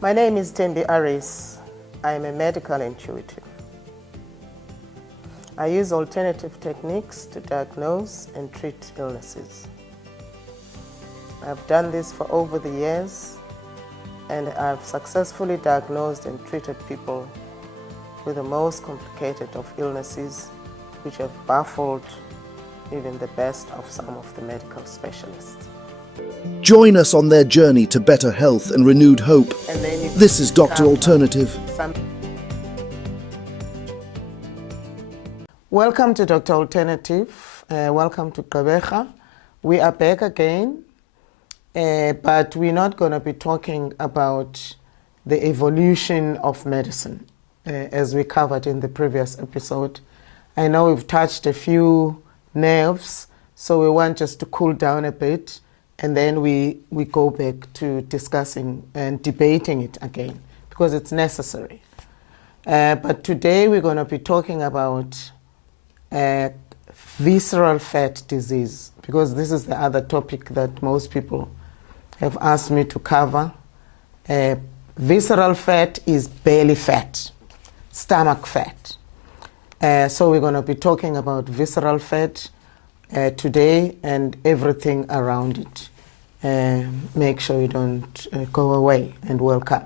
My name is Thembi Arries. I am a medical intuitive. I use alternative techniques to diagnose and treat illnesses. I've done this for over the years, and I've successfully diagnosed and treated people with the most complicated of illnesses, which have baffled even the best of some of the medical specialists. Join us on their journey to better health and renewed hope. This is Dr. Alternative. Welcome to Dr. Alternative. Welcome to Gqeberha. We are back again, but we're not going to be talking about the evolution of medicine, as we covered in the previous episode. I know we've touched a few nerves, so we want just to cool down a bit, and then we go back to discussing and debating it again, because it's necessary. But today we're going to be talking about visceral fat disease, because this is the other topic that most people have asked me to cover. Visceral fat is belly fat, stomach fat. So we're going to be talking about visceral fat today and everything around it. Make sure you don't go away, and welcome.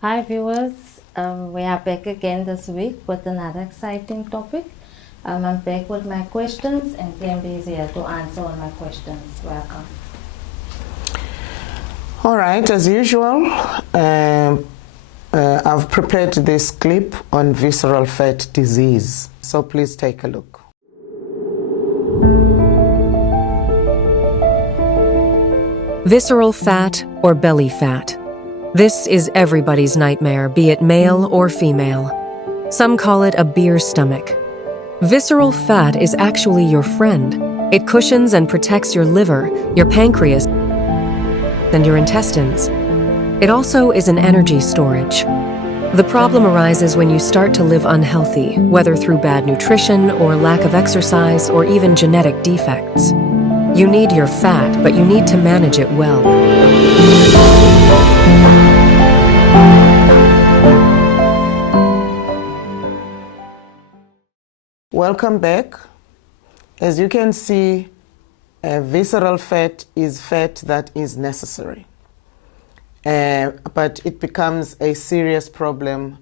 Hi viewers, we are back again this week with another exciting topic. I'm back with my questions, and Thembi is here to answer all my questions. Welcome. All right, as usual, I've prepared this clip on visceral fat disease, so please take a look. Visceral fat or belly fat. This is everybody's nightmare, be it male or female. Some call it a beer stomach. Visceral fat is actually your friend. It cushions and protects your liver, your pancreas, and your intestines. It also is an energy storage. The problem arises when you start to live unhealthy, whether through bad nutrition or lack of exercise or even genetic defects. You need your fat, but you need to manage it well. Welcome back. As you can see, visceral fat is fat that is necessary. But it becomes a serious problem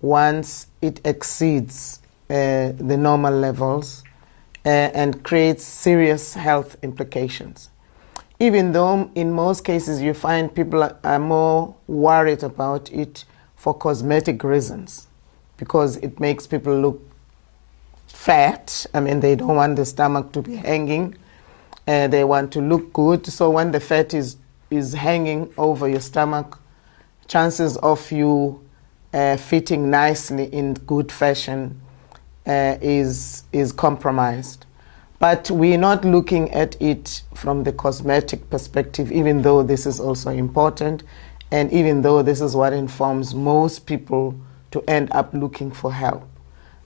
once it exceeds the normal levels and creates serious health implications. Even though in most cases you find people are more worried about it for cosmetic reasons, because it makes people look fat. I mean, they don't want the stomach to be hanging. They want to look good. So when the fat is hanging over your stomach, chances of you fitting nicely in good fashion is compromised. But we're not looking at it from the cosmetic perspective, even though this is also important, and even though this is what informs most people to end up looking for help.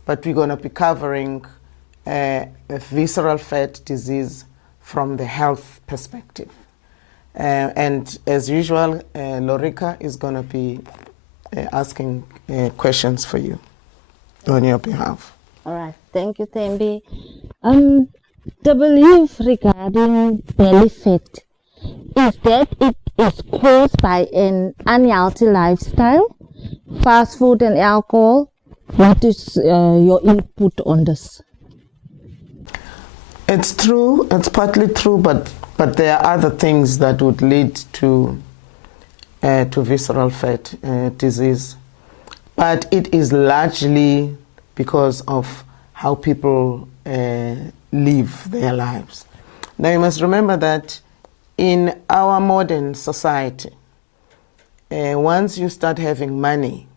But we're going to be covering a visceral fat disease from the health perspective. And as usual, Lorica is going to be asking questions for you on your behalf. All right, thank you, Thembi. The belief regarding belly fat is that it is caused by an unhealthy lifestyle, fast food and alcohol. What is your input on this? It's true, it's partly true, but there are other things that would lead to visceral fat disease. But it is largely because of how people live their lives. Now you must remember that in our modern society, once you start having money,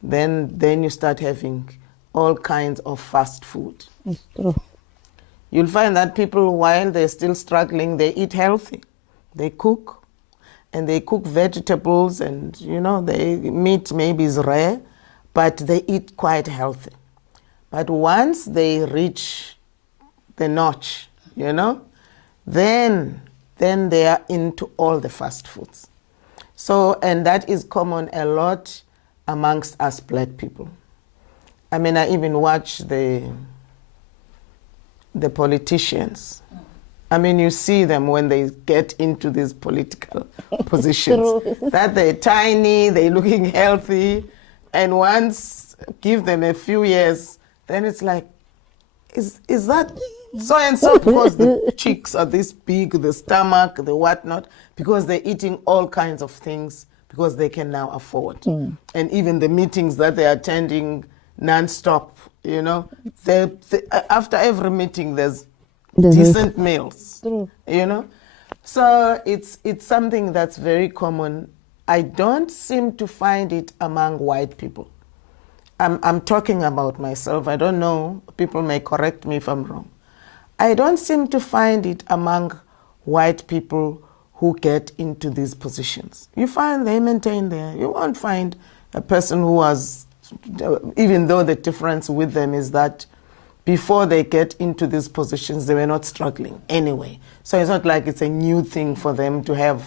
then you start having all kinds of fast food. It's true. You'll find that people, while they're still struggling, they eat healthy. They cook, and they cook vegetables, and meat maybe is rare, but they eat quite healthy. But once they reach the notch, then they are into all the fast foods. So, and that is common a lot amongst us black people. I mean, I even watch the politicians. I mean, you see them when they get into these political positions, that they're tiny, they're looking healthy, and once give them a few years, then it's like, is that so and so? Because the cheeks are this big, the stomach, the whatnot, because they're eating all kinds of things because they can now afford. And even the meetings that they're attending non-stop, you know, after every meeting there's decent meals, you know. So it's something that's very common. I don't seem to find it among white people. I'm talking about myself. I don't know. People may correct me if I'm wrong. I don't seem to find it among white people who get into these positions. You find they maintain there. You won't find a person who was, even though the difference with them is that before they get into these positions, they were not struggling anyway. So it's not like it's a new thing for them to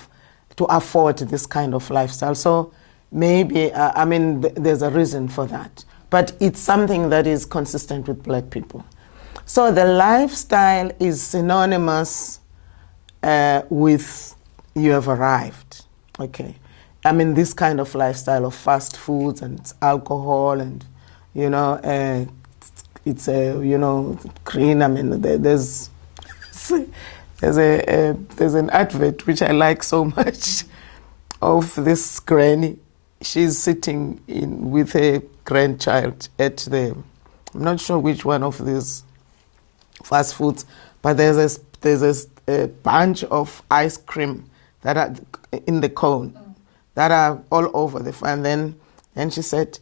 afford this kind of lifestyle. So maybe, I mean, there's a reason for that. But it's something that is consistent with black people. So the lifestyle is synonymous with you have arrived, okay? I mean, this kind of lifestyle of fast foods and alcohol and, you know, it's a, you know, green. I mean, there's an advert which I like so much of this granny. She's sitting with her grandchild at I'm not sure which one of these fast foods, but there's a bunch of ice cream that are in the cone that are all over the front. And she said,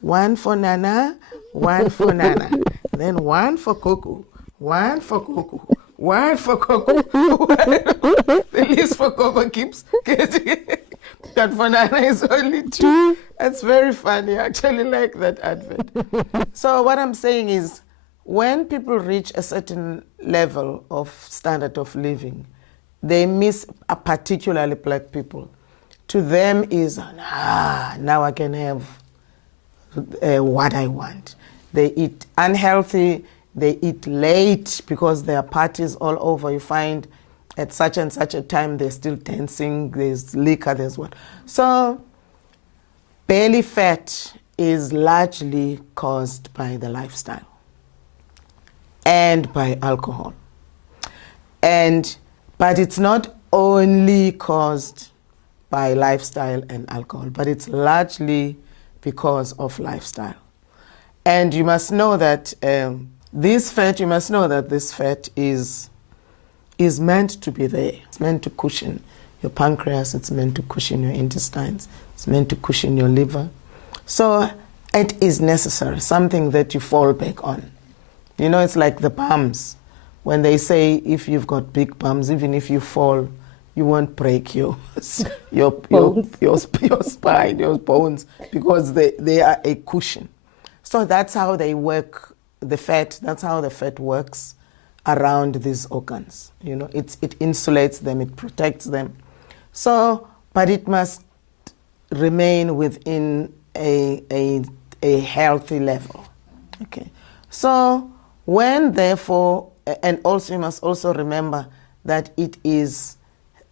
one for Nana, one for Nana, then one for Coco, one for Coco, one for Coco. The list for Coco keeps getting, but for Nana is only 2. That's very funny. I actually like that advert. So what I'm saying is, when people reach a certain level of standard of living, they miss, particularly black people. To them is, now I can have what I want. They eat unhealthy, they eat late because there are parties all over. You find at such and such a time they're still dancing, there's liquor, there's what. So belly fat is largely caused by the lifestyle and by alcohol. But it's not only caused by lifestyle and alcohol, but it's largely because of lifestyle. And you must know that this fat is meant to be there. It's meant to cushion your pancreas, it's meant to cushion your intestines, it's meant to cushion your liver. So it is necessary, something that you fall back on. You know, it's like the bumps. When they say if you've got big bumps, even if you fall, you won't break your spine, your bones, because they are a cushion. So that's how they work, the fat, that's how the fat works around these organs. You know, it insulates them, it protects them. So, but it must remain within a healthy level. Okay. So when therefore, and also you must also remember that it is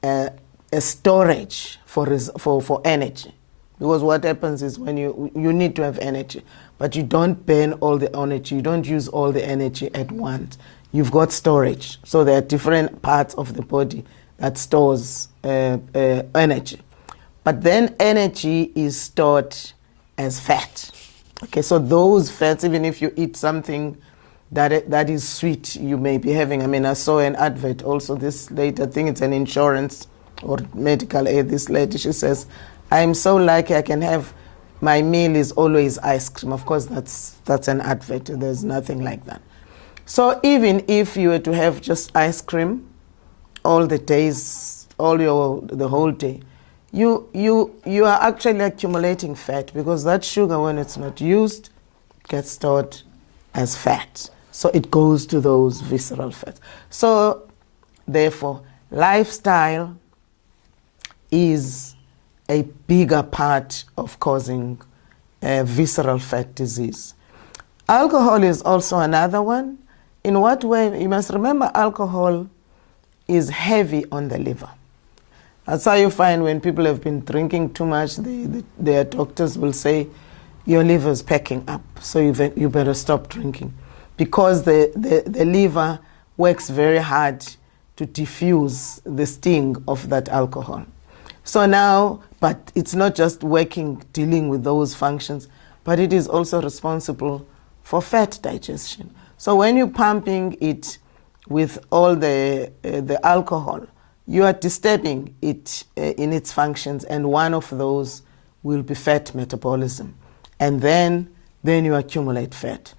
a storage for energy. Because what happens is when you need to have energy, but you don't burn all the energy, you don't use all the energy at once. You've got storage. So there are different parts of the body that stores energy. But then energy is stored as fat. Okay, so those fats, even if you eat something that is sweet, you may be having. I mean, I saw an advert also this lady, I think it's an insurance or medical aid. This lady, she says, I'm so lucky I can have, my meal is always ice cream. Of course, that's an advert. There's nothing like that. So even if you were to have just ice cream all the days, the whole day, you are actually accumulating fat, because that sugar, when it's not used, gets stored as fat. So it goes to those visceral fats. So therefore, lifestyle is a bigger part of causing visceral fat disease. Alcohol is also another one. In what way? You must remember alcohol is heavy on the liver. That's how you find when people have been drinking too much, their doctors will say, your liver is packing up, so you better stop drinking. Because the liver works very hard to diffuse the sting of that alcohol. So now, but it's not just working, dealing with those functions, but it is also responsible for fat digestion. So when you're pumping it with all the alcohol, you are disturbing it in its functions, and one of those will be fat metabolism. And then you accumulate fat.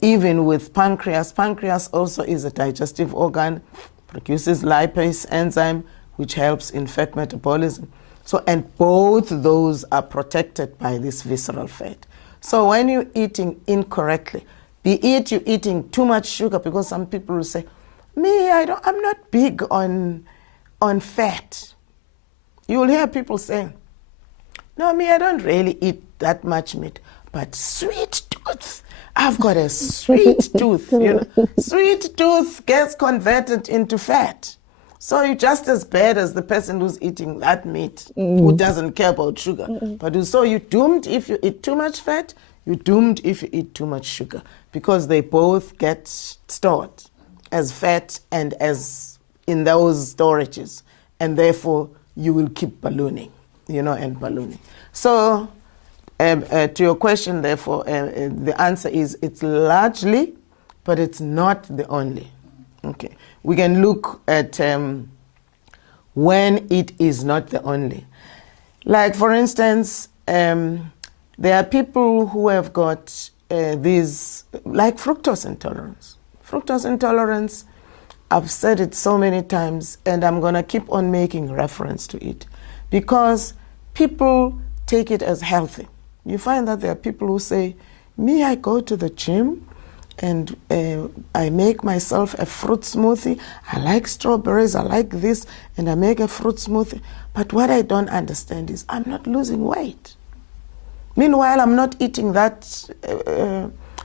Even with pancreas also is a digestive organ, produces lipase enzyme, which helps in fat metabolism. So, and both those are protected by this visceral fat. So when you're eating incorrectly, be it you're eating too much sugar, because some people will say, me, I'm not big on fat. You will hear people saying, no, me, I don't really eat that much meat, but sweet tooth. I've got a sweet tooth. Sweet tooth gets converted into fat. So you're just as bad as the person who's eating that meat, who doesn't care about sugar. But so you're doomed if you eat too much fat, you're doomed if you eat too much sugar, because they both get stored as fat and as in those storages, and therefore you will keep ballooning, and ballooning. So to your question, therefore, the answer is it's largely, but it's not the only. Okay, we can look at when it is not the only. Like, for instance, there are people who have got these, like fructose intolerance. Fructose intolerance, I've said it so many times, and I'm going to keep on making reference to it, because people take it as healthy. You find that there are people who say, me, I go to the gym and I make myself a fruit smoothie. I like strawberries, I like this, and I make a fruit smoothie. But what I don't understand is I'm not losing weight. Meanwhile, I'm not eating that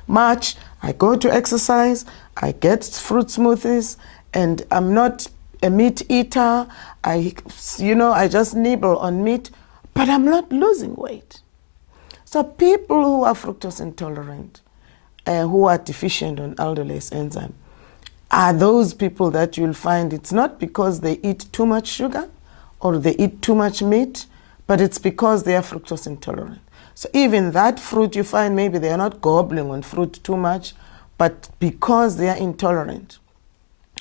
much. I go to exercise, I get fruit smoothies, and I'm not a meat eater. I just nibble on meat, but I'm not losing weight. So people who are fructose intolerant, who are deficient on aldolase enzyme, are those people that you'll find it's not because they eat too much sugar or they eat too much meat, but it's because they are fructose intolerant. So even that fruit, you find maybe they are not gobbling on fruit too much, but because they are intolerant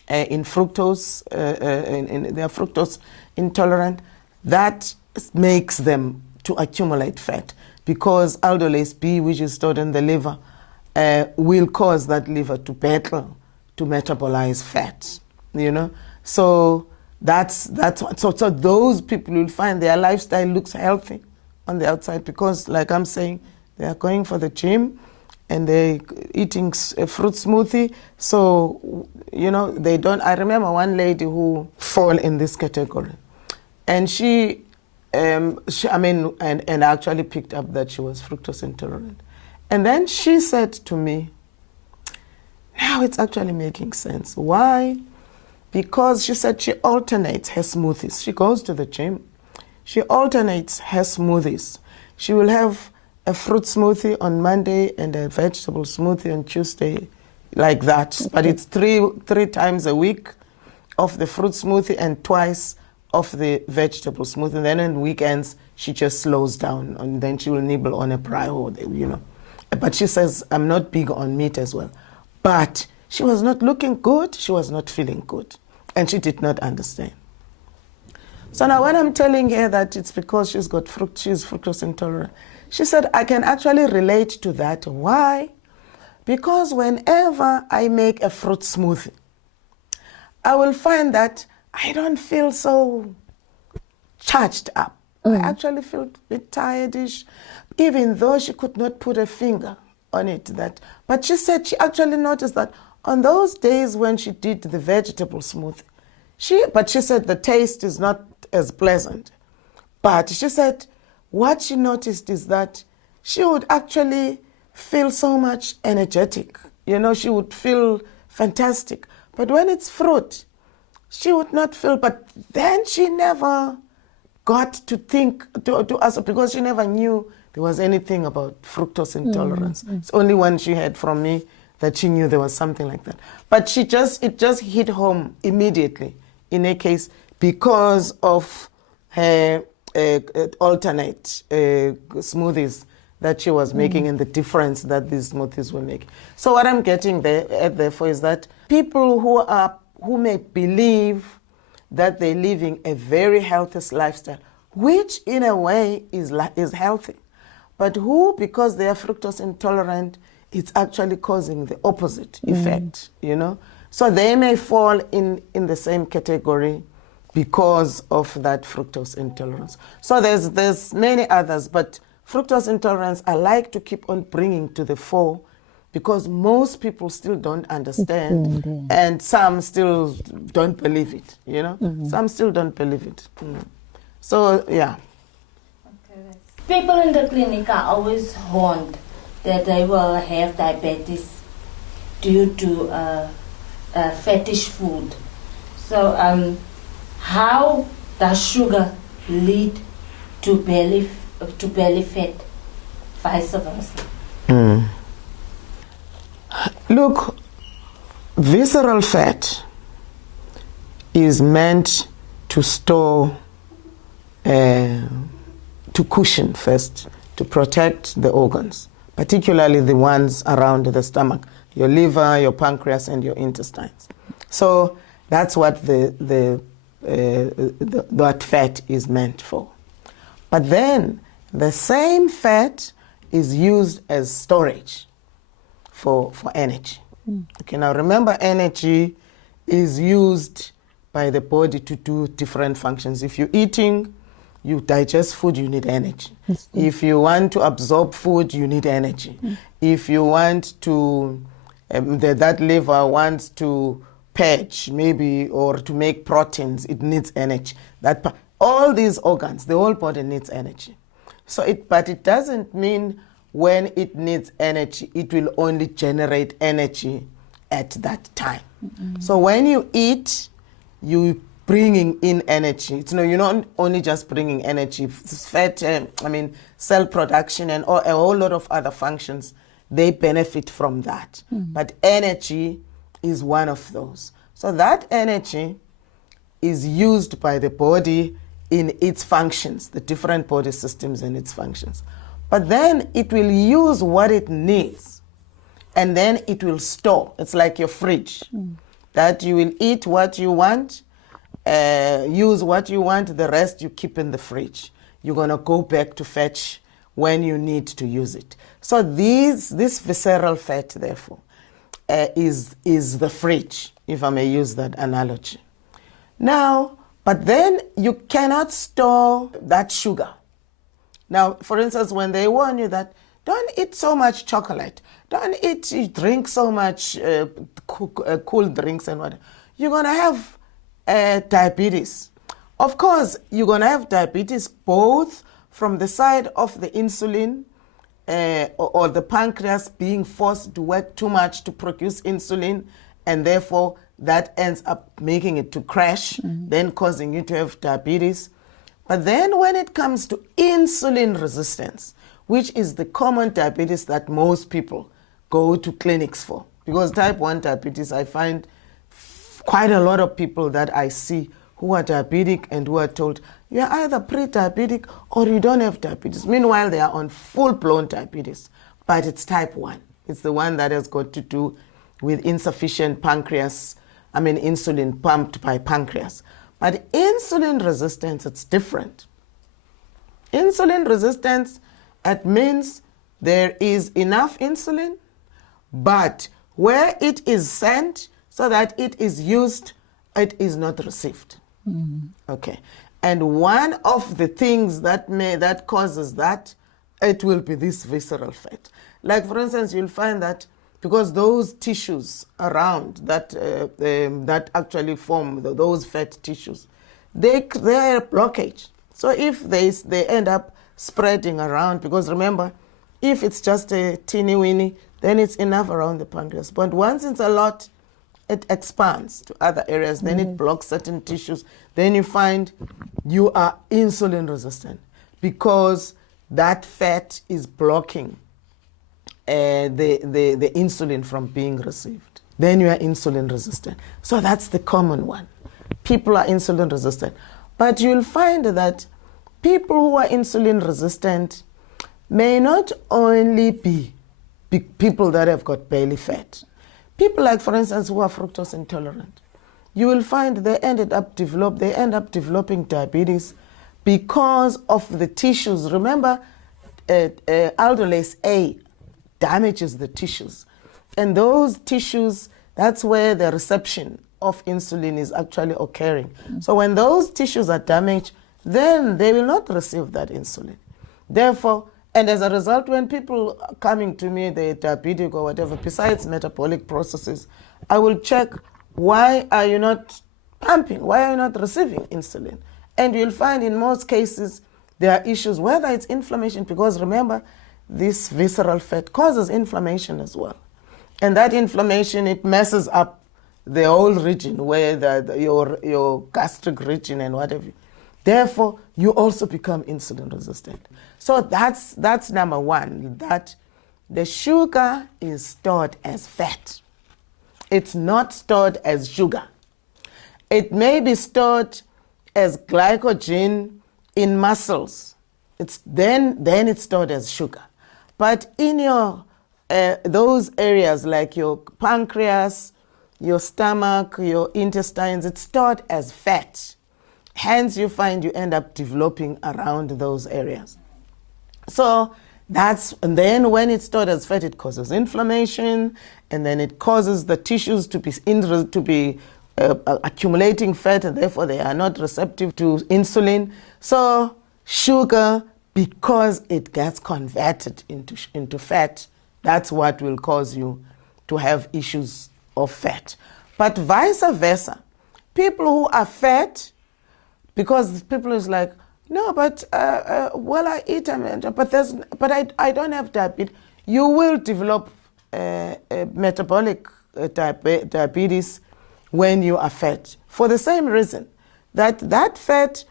in fructose, they are fructose intolerant, that makes them to accumulate fat, because aldolase B, which is stored in the liver, will cause that liver to battle to metabolize fat. So so those people will find their lifestyle looks healthy on the outside, because, like I'm saying, they are going for the gym and they're eating a fruit smoothie. So they don't. I remember one lady who fall in this category, and she actually picked up that she was fructose intolerant. And then she said to me, now it's actually making sense. Why? Because she said she alternates her smoothies. She goes to the gym. She alternates her smoothies. She will have a fruit smoothie on Monday and a vegetable smoothie on Tuesday, like that. Okay. But it's three times a week of the fruit smoothie and twice of the vegetable smoothie. And then on weekends, she just slows down, and then she will nibble on a braai, But she says, I'm not big on meat as well. But she was not looking good, she was not feeling good, and she did not understand. So now when I'm telling her that it's because she's fructose intolerant, she said, I can actually relate to that. Why? Because whenever I make a fruit smoothie, I will find that I don't feel so charged up. I actually feel a bit tired-ish, even though she could not put a finger on it. But she said she actually noticed that on those days when she did the vegetable smoothie, she said the taste is not as pleasant. But she said what she noticed is that she would actually feel so much energetic. You know, she would feel fantastic. But when it's fruit, she would not feel. But then she never got to think to ask, because she never knew there was anything about fructose intolerance. It's only when she heard from me that she knew there was something like that. But it just hit home immediately in a case because of her alternate smoothies that she was making and the difference that these smoothies were making. So what I'm getting therefore is that people who may believe that they're living a very healthy lifestyle, which in a way is healthy, but who, because they are fructose intolerant, it's actually causing the opposite effect, you know? So they may fall in the same category because of that fructose intolerance. So there's many others, but fructose intolerance I like to keep on bringing to the fore because most people still don't understand and some still don't believe it, you know? Some still don't believe it. So, yeah. People in the clinic are always warned that they will have diabetes due to fetish food. So how does sugar lead to belly fat, vice versa? Look, visceral fat is meant to store, to cushion first, to protect the organs, particularly the ones around the stomach, your liver, your pancreas, and your intestines. So that's what that fat is meant for. But then the same fat is used as storage for energy. Okay, now remember, energy is used by the body to do different functions. If you're eating, you digest food, you need energy. If you want to absorb food, you need energy. If you want to, that liver wants to purge maybe, or to make proteins, it needs energy. All these organs, the whole body needs energy. But it doesn't mean when it needs energy, it will only generate energy at that time. So when you eat, you bringing in energy. You're not only just bringing energy, fat, cell production and a whole lot of other functions, they benefit from that. But energy is one of those. So that energy is used by the body in its functions, the different body systems and its functions. But then it will use what it needs, and then it will store. It's like your fridge, that you will eat what you want, use what you want, the rest you keep in the fridge. You're going to go back to fetch when you need to use it. So this visceral fat, therefore, is the fridge, if I may use that analogy. Now, but then you cannot store that sugar. Now, for instance, when they warn you that don't eat so much chocolate, don't drink so much cool drinks and whatever, you're going to have diabetes. Of course, you're going to have diabetes both from the side of the insulin or the pancreas being forced to work too much to produce insulin, and therefore that ends up making it to crash, then causing you to have diabetes. But then when it comes to insulin resistance, which is the common diabetes that most people go to clinics for, because type 1 diabetes, I find quite a lot of people that I see who are diabetic and who are told, you're either pre-diabetic or you don't have diabetes. Meanwhile, they are on full-blown diabetes, but it's type 1. It's the one that has got to do with insufficient insulin pumped by pancreas. But insulin resistance, it's different. Insulin resistance, it means there is enough insulin, but where it is sent so that it is used, it is not received. Okay. And one of the things that causes that, it will be this visceral fat. Like, for instance, you'll find that because those tissues around that actually form those fat tissues, they are blockage. So if they end up spreading around, because remember, if it's just a teeny weeny, then it's enough around the pancreas. But once it's a lot, it expands to other areas, then it blocks certain tissues. Then you find you are insulin resistant because that fat is blocking the insulin from being received. Then you are insulin resistant. So that's the common one. People are insulin resistant. But you'll find that people who are insulin resistant may not only be people that have got belly fat. People like, for instance, who are fructose intolerant, you will find they end up developing diabetes because of the tissues. Remember, aldolase A damages the tissues. And those tissues, that's where the reception of insulin is actually occurring. So when those tissues are damaged, then they will not receive that insulin. Therefore, and as a result, when people are coming to me, they're diabetic or whatever, besides metabolic processes, I will check, why are you not pumping? Why are you not receiving insulin? And you'll find in most cases, there are issues, whether it's inflammation, because remember, this visceral fat causes inflammation as well. And that inflammation, it messes up the whole region, where your gastric region and whatever. Therefore, you also become insulin resistant. So that's number one, that the sugar is stored as fat. It's not stored as sugar. It may be stored as glycogen in muscles. Then it's stored as sugar. But in your those areas like your pancreas, your stomach, your intestines, it's stored as fat. Hence, you find you end up developing around those areas. So and then when it's stored as fat, it causes inflammation, and then it causes the tissues to be accumulating fat, and therefore they are not receptive to insulin. So sugar, because it gets converted into fat, that's what will cause you to have issues of fat. But vice versa, people who are fat, because people is like, no, but well, I eat, but I don't have diabetes. You will develop metabolic diabetes when you are fat, for the same reason that fat,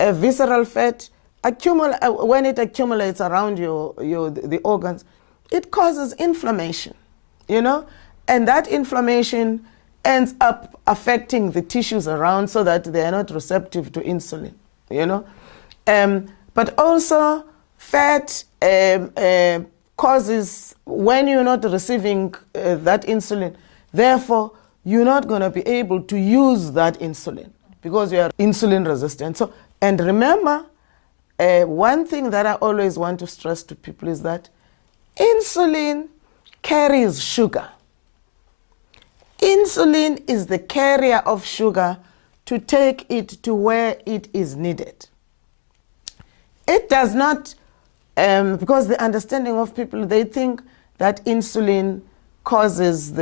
visceral fat, when it accumulates around the organs, it causes inflammation, and that inflammation ends up affecting the tissues around so that they are not receptive to insulin, But also fat causes, when you're not receiving that insulin, therefore you're not going to be able to use that insulin because you are insulin resistant. So, and remember, one thing that I always want to stress to people is that insulin carries sugar. Insulin is the carrier of sugar to take it to where it is needed. It does not, because the understanding of people, they think that insulin causes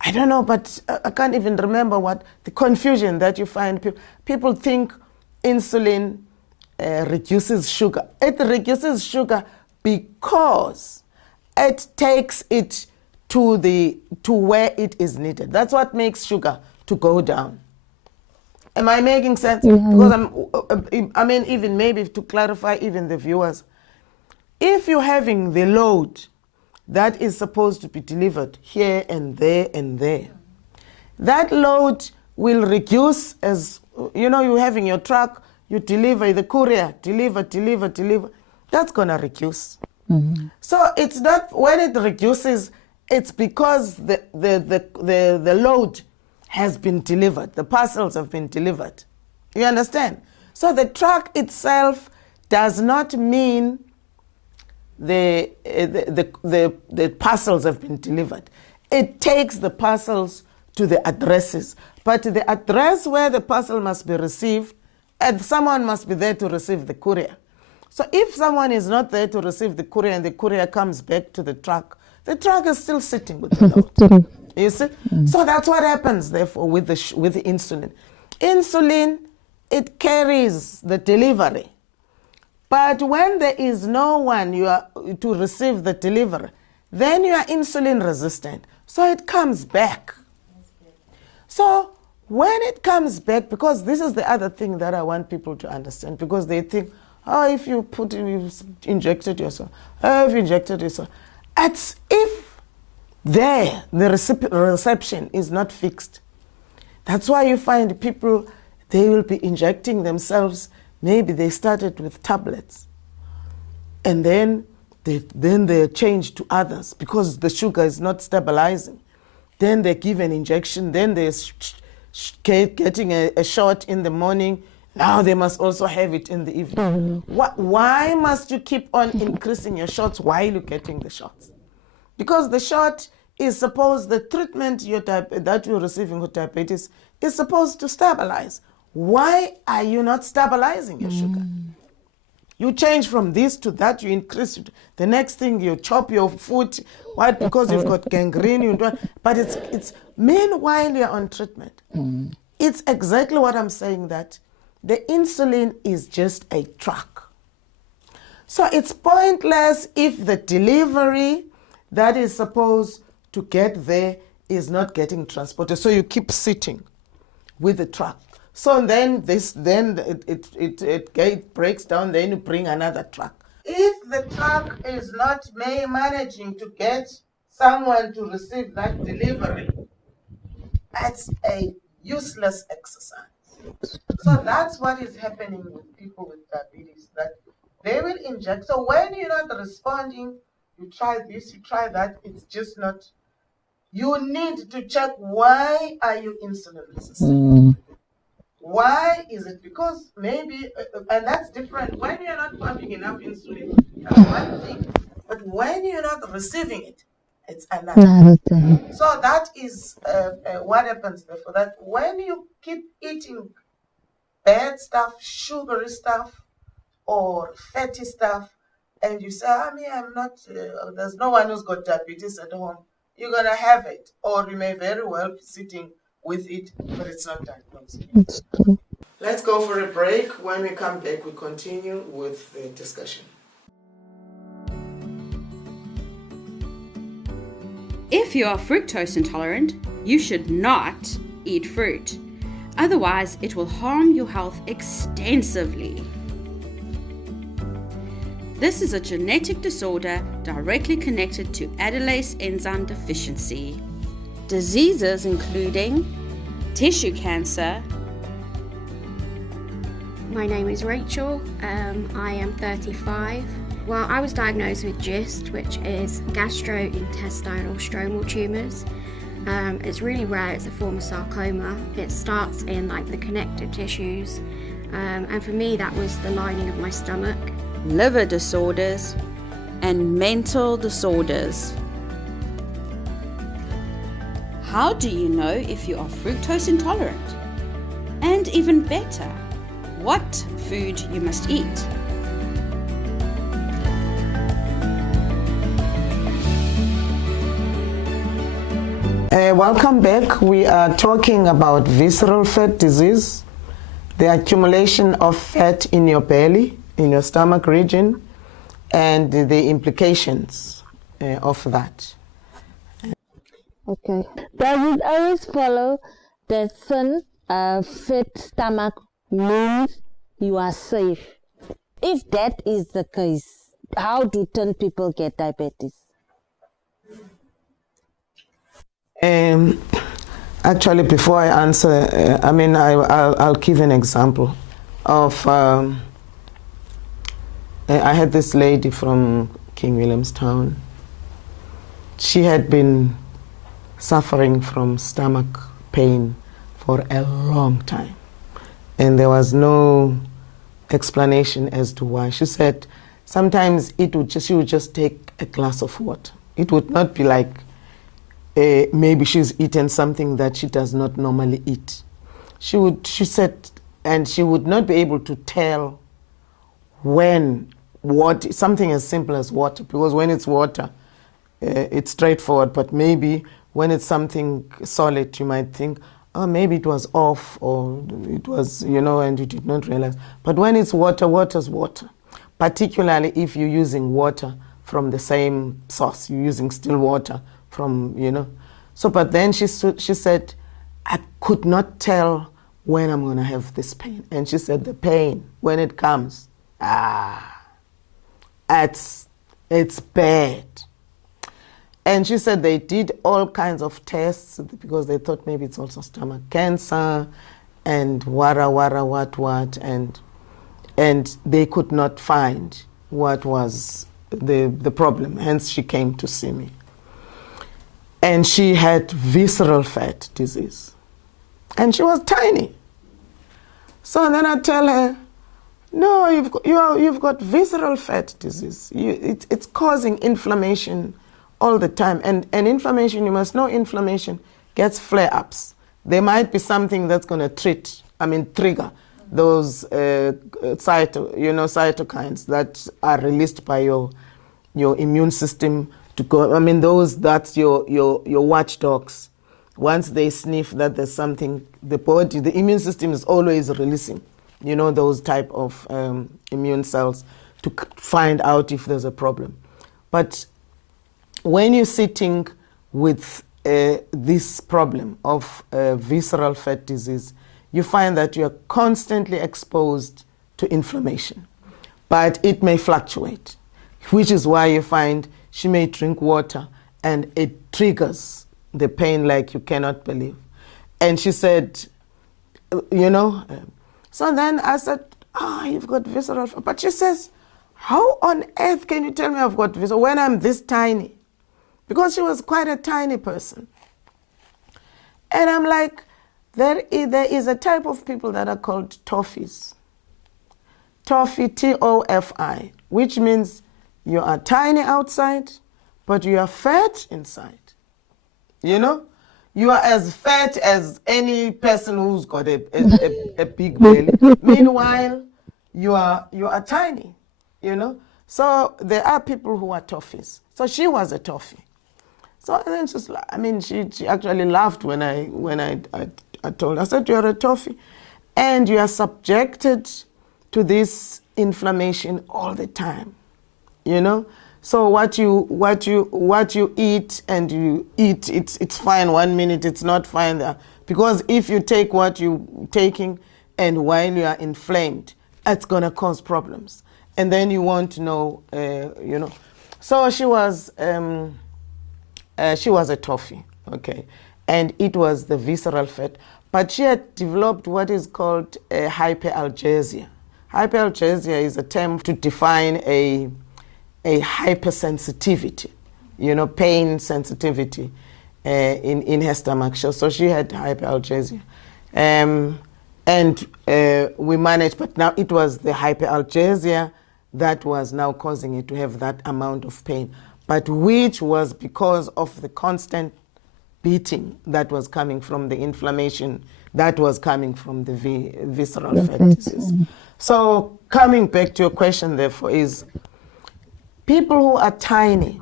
I don't know, but I can't even remember what the confusion that you find. People think insulin reduces sugar. It reduces sugar because it takes it to where it is needed. That's what makes sugar to go down. Am I making sense? Yeah. Because even maybe to clarify even the viewers, if you're having the load that is supposed to be delivered here and there and there, that load will reduce as, you're having your truck, you deliver, the courier, deliver, that's going to reduce. Mm-hmm. So it's not, when it reduces, it's because the load has been delivered. The parcels have been delivered. You understand? So the truck itself does not mean the parcels have been delivered. It takes the parcels to the addresses. But the address where the parcel must be received, and someone must be there to receive the courier. So if someone is not there to receive the courier and the courier comes back to the truck is still sitting with the load. You see? Mm. So that's what happens, therefore, with the insulin. Insulin it carries the delivery. But when there is no one to receive the delivery, then you are insulin resistant. So it comes back. So when it comes back, because this is the other thing that I want people to understand, because they think, oh, if you've injected yourself, if you injected yourself. It's if the reception is not fixed. That's why you find people, they will be injecting themselves. Maybe they started with tablets, and then they change to others because the sugar is not stabilizing. Then they give an injection, then they're getting a shot in the morning. Now they must also have it in the evening. Why must you keep on increasing your shots while you're getting the shots? Because the shot is supposed, the treatment that you're receiving with diabetes is supposed to stabilize. Why are you not stabilizing your sugar? You change from this to that, you increase it. The next thing, you chop your foot. Why? Because you've got gangrene. But it's meanwhile you're on treatment. It's exactly what I'm saying, that the insulin is just a truck. So it's pointless if the delivery that is supposed to get there is not getting transported. So you keep sitting with the truck. So then it breaks down, then you bring another truck. If the truck is not managing to get someone to receive that delivery, that's a useless exercise. So that's what is happening with people with diabetes, that they will inject. So when you're not responding, you try this, you try that, it's just not. You need to check, why are you insulin resistant? Why is it? Because maybe, and that's different. When you're not pumping enough insulin, that's one thing. But when you're not receiving it, it's another thing. So that is what happens there. For that, when you keep eating bad stuff, sugary stuff, or fatty stuff, and you say, I'm not, there's no one who's got diabetes at home, you're going to have it. Or you may very well be sitting with it, but it's not diagnosed. Let's go for a break. When we come back, we continue with the discussion. If you are fructose intolerant, you should not eat fruit. Otherwise, it will harm your health extensively. This is a genetic disorder directly connected to adelase enzyme deficiency. Diseases including tissue cancer. My name is Rachel. I am 35. Well, I was diagnosed with GIST, which is gastrointestinal stromal tumours. It's really rare. It's a form of sarcoma. It starts in the connective tissues, and for me that was the lining of my stomach. Liver disorders and mental disorders. How do you know if you are fructose intolerant? And even better, what food you must eat. Welcome back. We are talking about visceral fat disease, the accumulation of fat in your belly, in your stomach region, and the implications of that. Okay. Does it always follow that thin, fat stomach means you are safe? If that is the case, how do thin people get diabetes? Actually, before I answer, I'll give an example of. I had this lady from King Williamstown. She had been suffering from stomach pain for a long time, and there was no explanation as to why. She said sometimes she would just take a glass of water. It would not be like maybe she's eaten something that she does not normally eat. She said, and she would not be able to tell when something as simple as water, because when it's water, it's straightforward, but maybe when it's something solid, you might think, maybe it was off, or it was, and you did not realize. But when it's water, water's water. Particularly if you're using water from the same source, you're using still water from, So, but then she said, I could not tell when I'm going to have this pain. And she said, the pain, when it comes, it's bad. And she said they did all kinds of tests because they thought maybe it's also stomach cancer and what, and they could not find what was the problem. Hence, she came to see me. And she had visceral fat disease. And she was tiny. So then I tell her, no, you've got visceral fat disease. It's causing inflammation all the time. And inflammation, you must know inflammation gets flare-ups. There might be something that's going to trigger those cytokines that are released by your immune system to go. That's your watchdogs. Once they sniff that there's something, the immune system is always releasing, those type of immune cells to find out if there's a problem. But when you're sitting with this problem of visceral fat disease, you find that you're constantly exposed to inflammation. But it may fluctuate, which is why you find she may drink water and it triggers the pain like you cannot believe. And she said, so then I said, you've got visceral fat. But she says, how on earth can you tell me I've got visceral when I'm this tiny? Because she was quite a tiny person. And I'm like, there is a type of people that are called toffies. Toffi, T-O-F-I, which means you are tiny outside, but you are fat inside. You are as fat as any person who's got a big belly. Meanwhile, you are tiny, So there are people who are toffies. So she was a toffee. So then she actually laughed when I told her. I said, you're a toffee, and you are subjected to this inflammation all the time, So what you eat, and you eat, it's fine 1 minute, it's not fine there. Because if you take what you're taking and while you are inflamed, it's going to cause problems. And then you won't know, So she was a toffee, okay? And it was the visceral fat. But she had developed what is called hyperalgesia. Hyperalgesia is a term to define a hypersensitivity, pain sensitivity in her stomach. So she had hyperalgesia. And we managed, but now it was the hyperalgesia that was now causing it to have that amount of pain, but which was because of the constant beating that was coming from the inflammation that was coming from the visceral fat disease. So coming back to your question, therefore, is people who are tiny,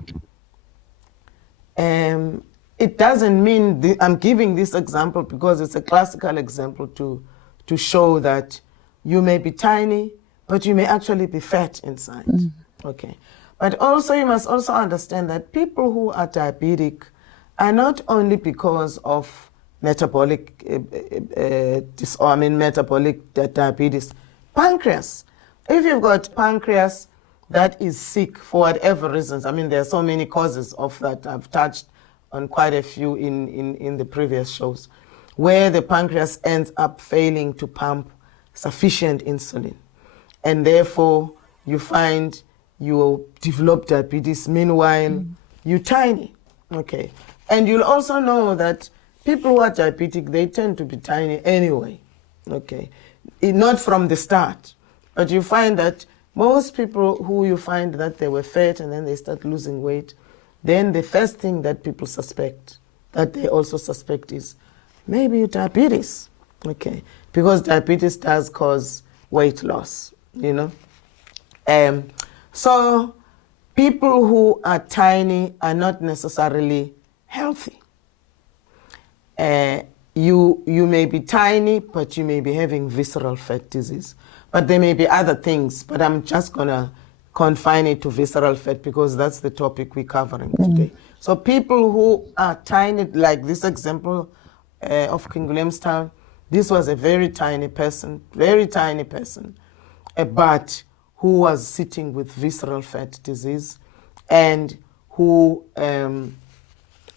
it doesn't mean, I'm giving this example because it's a classical example to show that you may be tiny, but you may actually be fat inside, okay? But also, you must also understand that people who are diabetic are not only because of metabolic metabolic diabetes, pancreas. If you've got pancreas that is sick for whatever reasons, there are so many causes of that. I've touched on quite a few in the previous shows, where the pancreas ends up failing to pump sufficient insulin. And therefore, you find you develop diabetes. Meanwhile, you're tiny, okay? And you'll also know that people who are diabetic, they tend to be tiny anyway, okay? Not from the start, but you find that most people who you find that they were fat and then they start losing weight, then the first thing that people suspect, that they also suspect, is maybe diabetes, okay? Because diabetes does cause weight loss, So people who are tiny are not necessarily healthy. you may be tiny, but you may be having visceral fat disease. But there may be other things, but I'm just going to confine it to visceral fat because that's the topic we're covering today. So people who are tiny, like this example of King Williamstown, this was a very tiny person, but who was sitting with visceral fat disease and who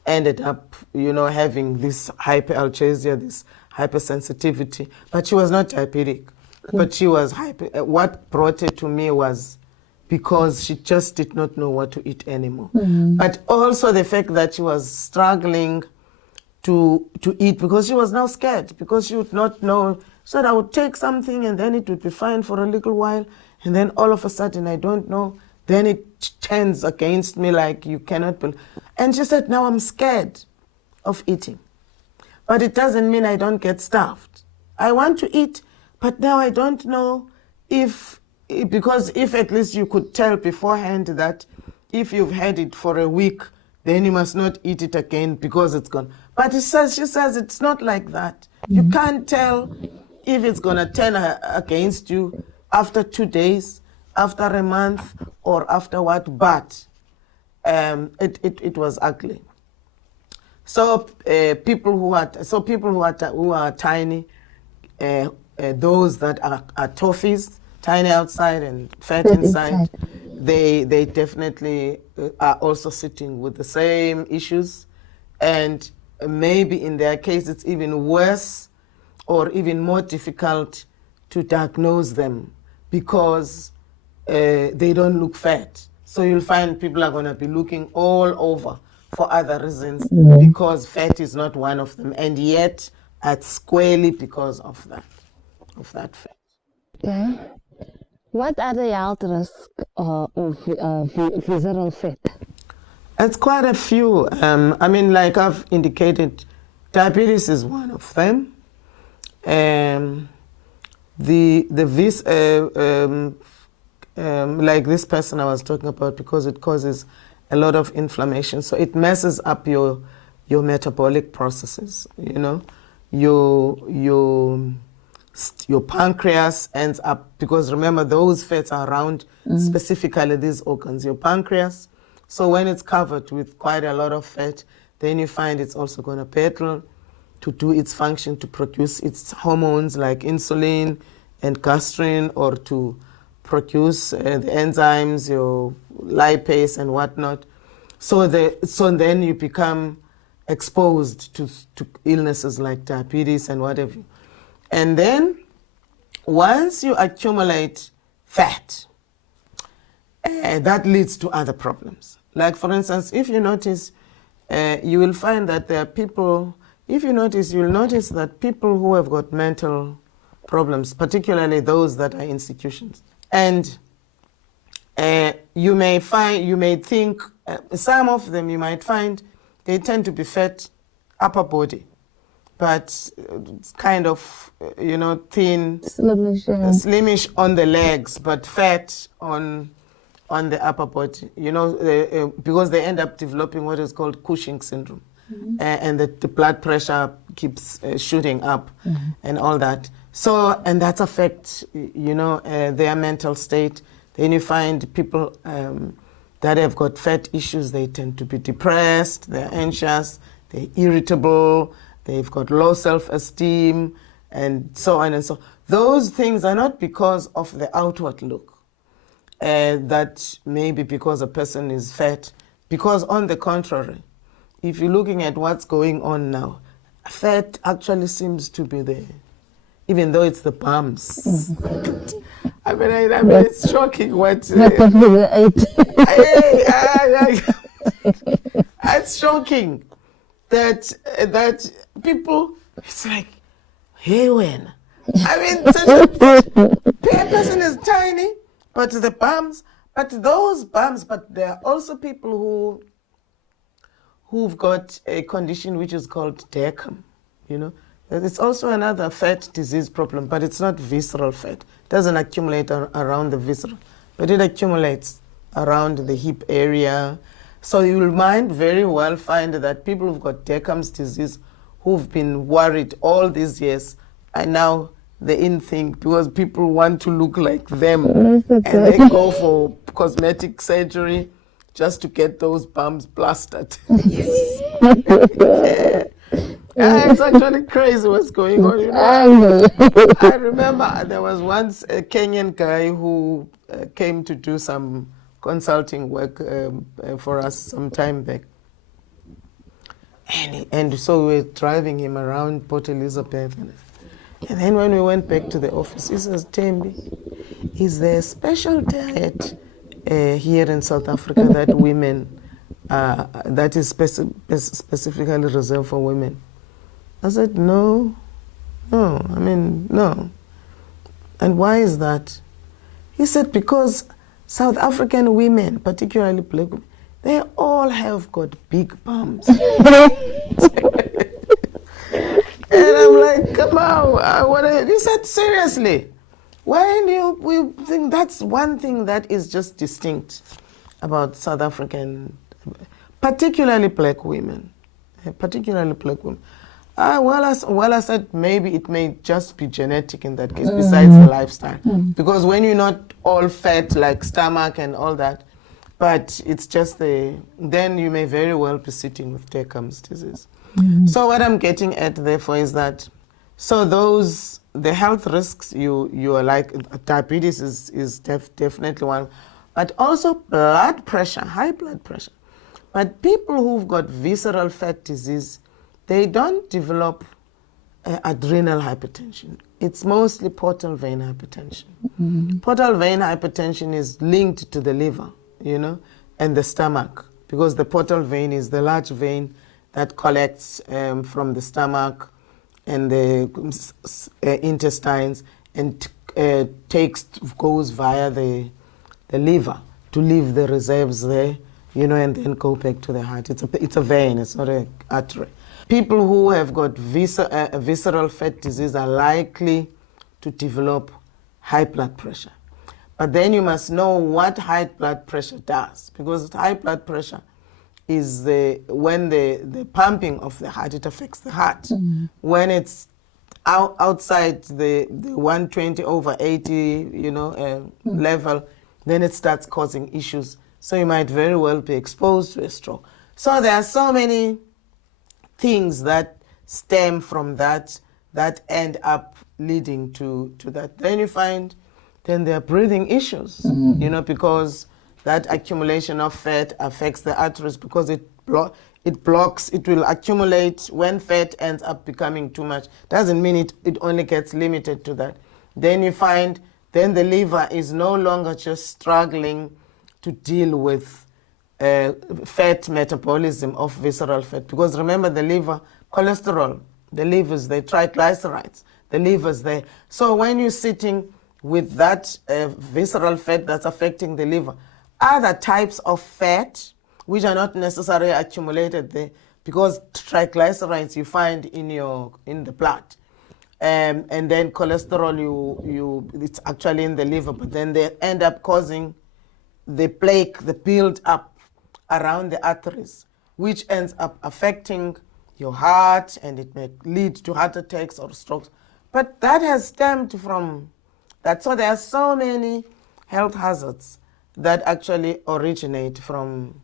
ended up, having this hyperalgesia, this hypersensitivity. But she was not diabetic, but she was what brought it to me was because she just did not know what to eat anymore. But also the fact that she was struggling to eat because she was now scared, because she would not know. So I would take something and then it would be fine for a little while, and then all of a sudden, I don't know, then it turns against me like you cannot believe. And she said, now I'm scared of eating. But it doesn't mean I don't get starved. I want to eat, but now I don't know because if at least you could tell beforehand that if you've had it for a week, then you must not eat it again because it's gone. But she says it's not like that. You can't tell if it's going to turn against you after 2 days, after a month, or after what, but it was ugly. So people who are tiny, those that are toffees, tiny outside and fat inside, they definitely are also sitting with the same issues, and maybe in their case it's even worse or even more difficult to diagnose them because they don't look fat. So you'll find people are going to be looking all over for other reasons because fat is not one of them, and yet it's squarely because of that fat. Okay. What are the health risks of visceral fat? It's quite a few. Like I've indicated, diabetes is one of them. Like this person I was talking about, because it causes a lot of inflammation, so it messes up your metabolic processes. Your pancreas ends up, because remember those fats are around specifically these organs, your pancreas. So when it's covered with quite a lot of fat, then you find it's also going to battle to do its function, to produce its hormones like insulin and gastrin, or to produce the enzymes, your lipase and whatnot. So then you become exposed to illnesses like diabetes and whatever. And then once you accumulate fat, that leads to other problems. Like for instance, if you notice, you will find that there are people, you'll notice that people who have got mental problems, particularly those that are institutions, and you may think, some of them you might find, they tend to be fat upper body, but it's kind of, thin, slimish on the legs, but fat on the upper body, because they end up developing what is called Cushing syndrome. And the blood pressure keeps shooting up and all that. So, and that affects, their mental state. Then you find people that have got fat issues, they tend to be depressed, they're anxious, they're irritable, they've got low self-esteem, and so on and so on. Those things are not because of the outward look, that maybe because a person is fat, because on the contrary, if you're looking at what's going on now, fat actually seems to be there, even though it's the bumps. I mean, it's shocking what... It's shocking that people, it's like, hey, when? I mean, the person is tiny, but the bumps, but those bumps, but there are also people who've got a condition which is called DECAM, It's also another fat disease problem, but it's not visceral fat. It doesn't accumulate around the viscera, but it accumulates around the hip area. So you will very well find that people who've got DECAM's disease who've been worried all these years are now the in thing because people want to look like them and they go for cosmetic surgery just to get those bums plastered. It's actually crazy what's going on. You know? I remember there was once a Kenyan guy who came to do some consulting work for us some time back. And so we were driving him around Port Elizabeth. And then when we went back to the office, he says, Thembi, is there a special diet here in South Africa that women, that is specifically reserved for women? I said, no. And why is that? He said, because South African women, particularly black women, they all have got big bums. And I'm like, come on, he said, seriously, why do we think that's one thing that is just distinct about South African, particularly black women, Well, I said maybe it may just be genetic in that case, besides the lifestyle. Because when you're not all fat, like stomach and all that, but it's just then you may very well be sitting with Tecum's disease. So what I'm getting at therefore is that, so the health risks you are like, diabetes is definitely one, but also blood pressure, high blood pressure. But people who've got visceral fat disease, they don't develop adrenal hypertension. It's mostly portal vein hypertension. Portal vein hypertension is linked to the liver, and the stomach, because the portal vein is the large vein that collects from the stomach and the intestines and goes via the liver to leave the reserves there, and then go back to the heart. It's a vein, it's not an artery. People who have got visceral fat disease are likely to develop high blood pressure. But then you must know what high blood pressure does, because high blood pressure is when the pumping of the heart, it affects the heart. When it's outside the 120/80, level, then it starts causing issues. So you might very well be exposed to a stroke. So there are so many things that stem from that end up leading to that. Then you find then there are breathing issues, because that accumulation of fat affects the arteries because it blocks, it will accumulate when fat ends up becoming too much. Doesn't mean it only gets limited to that. Then you find then the liver is no longer just struggling to deal with fat metabolism of visceral fat. Because remember the liver, cholesterol, the liver's there, triglycerides, the liver's there. So when you're sitting with that visceral fat that's affecting the liver, other types of fat, which are not necessarily accumulated there, because triglycerides you find in the blood, and then cholesterol it's actually in the liver, but then they end up causing the plaque, the build up around the arteries, which ends up affecting your heart, and it may lead to heart attacks or strokes. But that has stemmed from that. So there are so many health hazards that actually originate from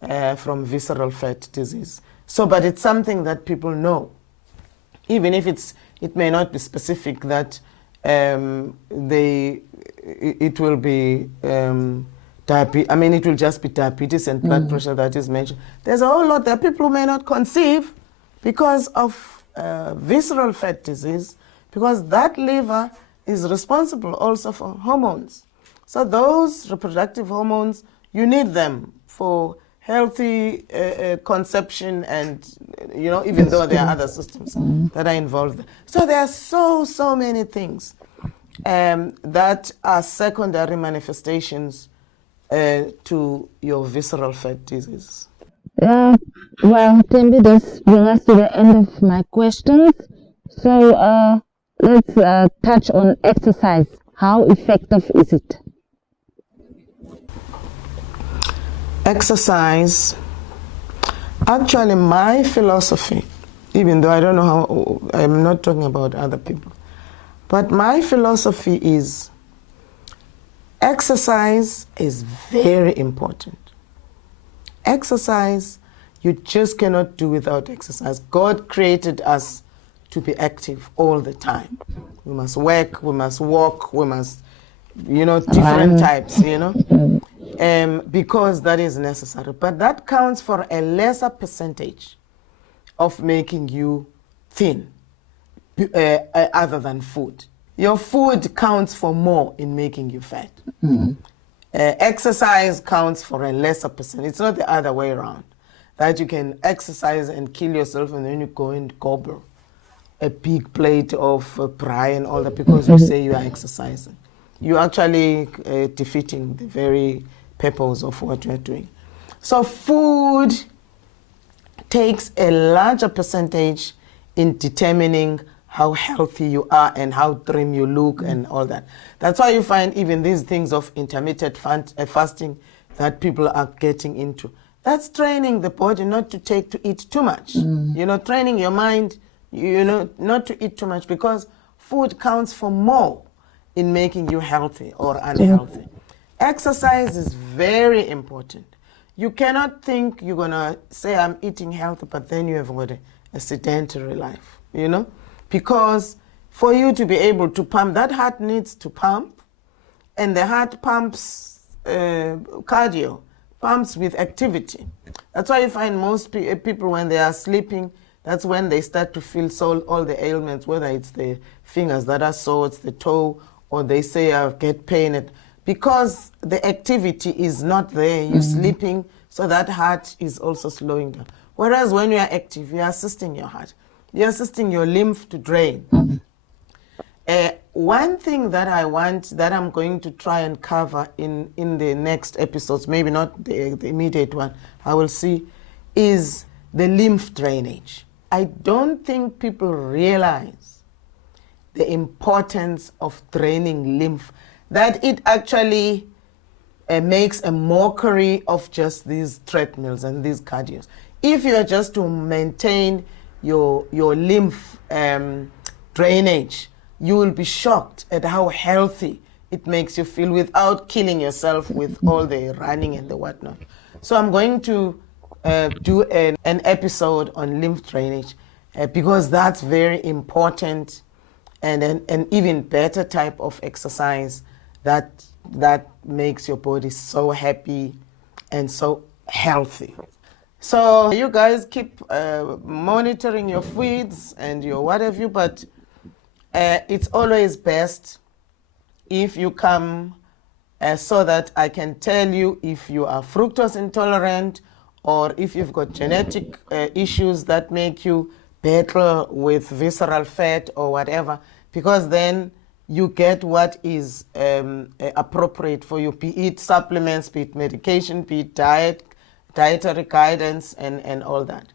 visceral fat disease. So, but it's something that people know, even if it may not be specific that it will be it will just be diabetes and blood pressure that is mentioned. There's a whole lot that people may not conceive because of visceral fat disease, because that liver is responsible also for hormones. So those reproductive hormones, you need them for healthy conception, and even though there are other systems that are involved. So there are so many things that are secondary manifestations to your visceral fat disease. Well, Thembi, this brings us to the end of my questions. So let's touch on exercise. How effective is it? Exercise, actually my philosophy even though I don't know how, I'm not talking about other people. But my philosophy is exercise is very important. Exercise, you just cannot do without exercise. God created us to be active all the time. We must work, we must walk, we must, different types, because that is necessary. But that counts for a lesser percentage of making you thin, other than food. Your food counts for more in making you fat. Exercise counts for a lesser percent. It's not the other way around, that you can exercise and kill yourself and then you go and gobble a big plate of braai and all that because you say you are exercising. You're actually defeating the very purpose of what you're doing. So food takes a larger percentage in determining how healthy you are and how trim you look and all that. That's why you find even these things of intermittent fasting that people are getting into. That's training the body not to eat too much. Training your mind, not to eat too much, because food counts for more in making you healthy or unhealthy. Exercise is very important. You cannot think you're gonna say I'm eating healthy, but then you have got a sedentary life, because for you to be able to pump, that heart needs to pump, and the heart pumps cardio, pumps with activity. That's why you find most people when they are sleeping, that's when they start to feel all the ailments, whether it's the fingers that are sore, it's the toe, or they say I get pain, because the activity is not there. You're sleeping, so that heart is also slowing down. Whereas when you are active, you are assisting your heart. You're assisting your lymph to drain. One thing that I'm going to try and cover in the next episodes, maybe not the immediate one, I will see, is the lymph drainage. I don't think people realize the importance of draining lymph, that it actually makes a mockery of just these treadmills and these cardios. If you are just to maintain your lymph drainage, you will be shocked at how healthy it makes you feel without killing yourself with all the running and the whatnot. So I'm going to do an episode on lymph drainage because that's very important, and an even better type of exercise that makes your body so happy and so healthy. So you guys keep monitoring your feeds and your what have you, but it's always best if you come so that I can tell you if you are fructose intolerant or if you've got genetic issues that make you battle with visceral fat or whatever, because then you get what is appropriate for you, be it supplements, be it medication, be it dietary guidance and all that.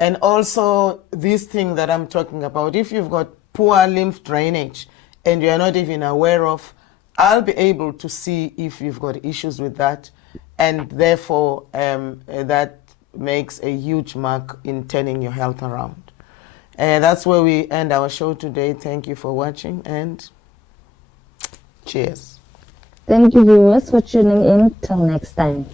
And also this thing that I'm talking about, if you've got poor lymph drainage and you're not even aware of, I'll be able to see if you've got issues with that, and therefore that makes a huge mark in turning your health around. That's where we end our show today. Thank you for watching and cheers. Thank you, viewers, for tuning in. Till next time.